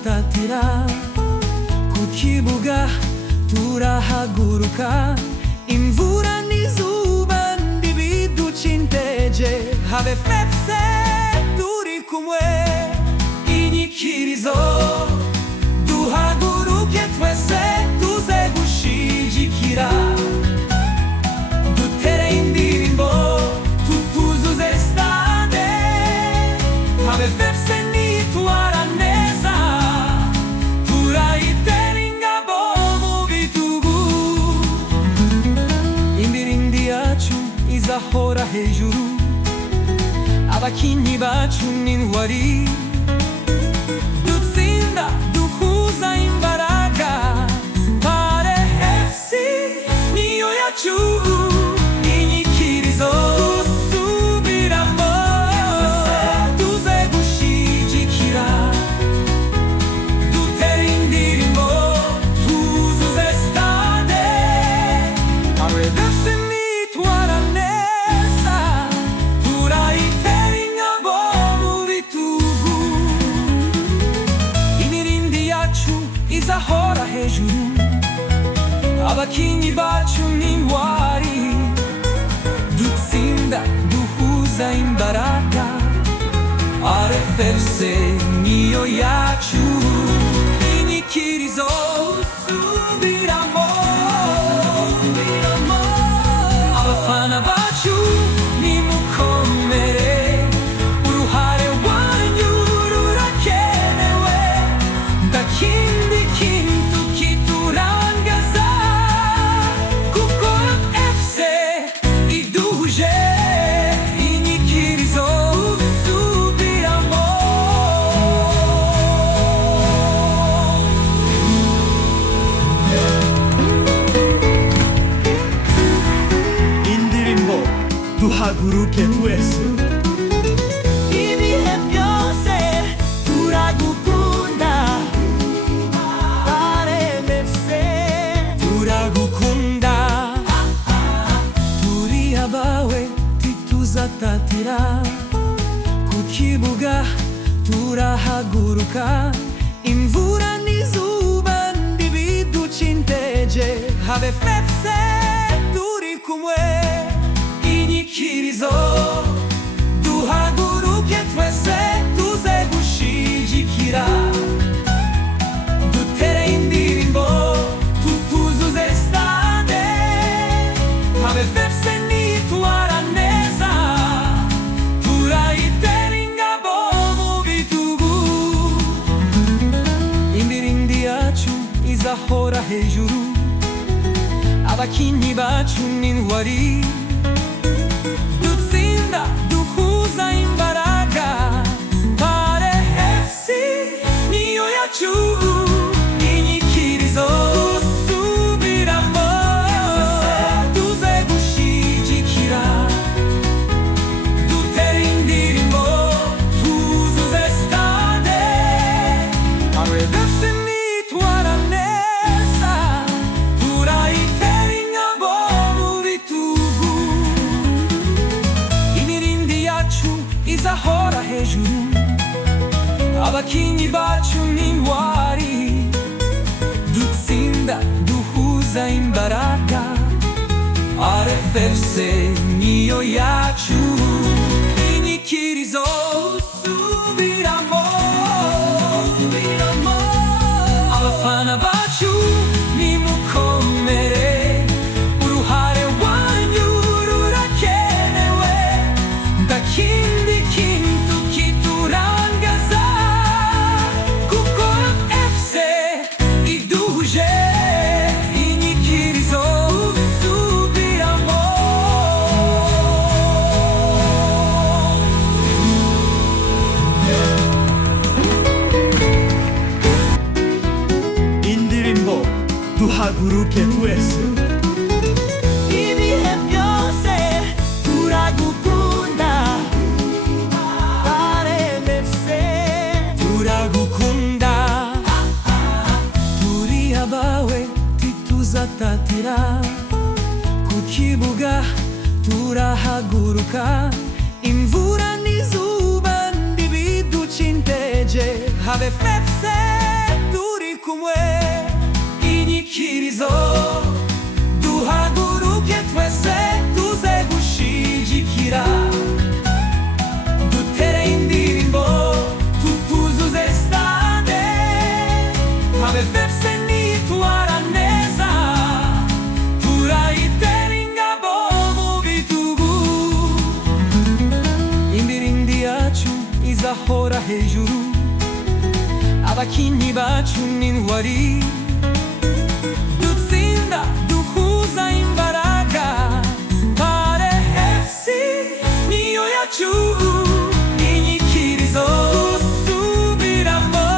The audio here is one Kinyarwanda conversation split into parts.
tuzatatira ku kibuga turahaguruka, imvura n'izuba ntibiduca intege, habe fefse turi kumwe, inyikirizo duhaguruke twese tuze gushigikira, dutere indirimbo tutuzuze stade, habe fefse nitwara neza, turayitera ingabo mu bitugu, imirindi yacu izahora hejuru, abakinyi bacu n'intwari, dutsinda duhuza imbaraga, Pare FC niyo yacu, inyikirizo dusubiramo, tuze gushigikira, dutere indirimbo tuzuze stade, Pare FC nitwara neza, turayitera ingabo mu bitugu, imirindi yacu izahora hejuru, abakinyi bacu n'intwari, dutsinda duhuza imbaraga, RFFC niyo yacu, inyikirizo subiramo, abafana bacu nimukomere, uruhare rwanyu rurakenewe, ndakindi kintu kiturangaza, kuko FC iduhuje, inyikirizo subiramo. indirimbo duhaguruke twese, Ibihe byose turagukunda, RFFC turagukunda, turi abawe ntituzatatira, ku kibuga turahaguruka, imvura n'izuba ntibiduca intege, habe fefse turi kumwe, inyikirizo duhaguruke twese tuze gushigikira, dutere indirimbo tutuzuze stade, habe fefse nitwara neza, turayitera ingabo mu bitugu, imirindi yacu izahora hejuru, abakinyi bacu n'intwari, dutsinda duhuza imbaraga, Pare FC niyo yacu, inyikirizo subiramo, tuze gushigikira, dutere indirimbo tuzuze stade, Pare FC nitwara neza, turayitera ingabo mu bitugu, imirindi yacu izahora hejuru, abakinyi bacu n'intwari, dutsinda duhuza imbaraga, RFFC niyo yacu, inyikirizo subiramo, abafana bacu nimukomere, uruhare rwanyu rurakenewe, ndakindi kintu kiturangaza, kuko FC iduhuje, inyikirizo subiramo. indirimbo duhaguruke twese, Ibihe byose turagukunda, RFFC turagukunda, turi abawe ntituzatatira, ku kibuga turahaguruka, imvura n'izuba ntibiduca intege, habe fefse inyikirizo duhaguruke twese tuze gushigikira dutere indirimbo tutuzuze stade abefefse nitwara neza turayitera ingabo mu bitugu imirindi yacu izahora hejuru abakinyi bacu n'intwari dutsinda duhuza imbaraga Pare FC niyo yacu inyikirizo dusubiramo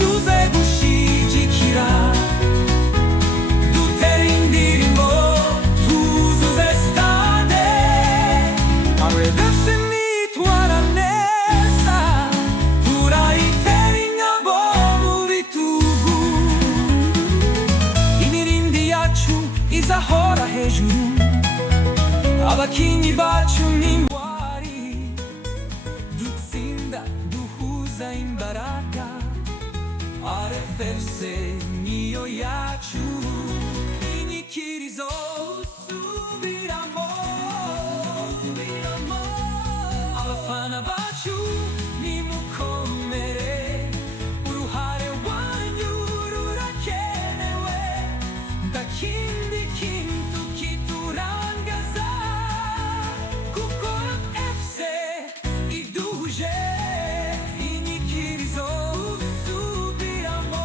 tuze gushigikira dutere indirimbo tuzuze stade Pare FC nitwara neza turayitera ingabo mu bitugu imirindi yacu izahora hejuru abakinyi bacu n'intwari dutsinda duhuza imbaraga RFFC niyo yacu inyikirizo subiramo abafana bacu nimukomere uruhare wanyu rurakenewe ntakindi kintu kiturangaza kuko FC iduhuje inyikirizo subiramo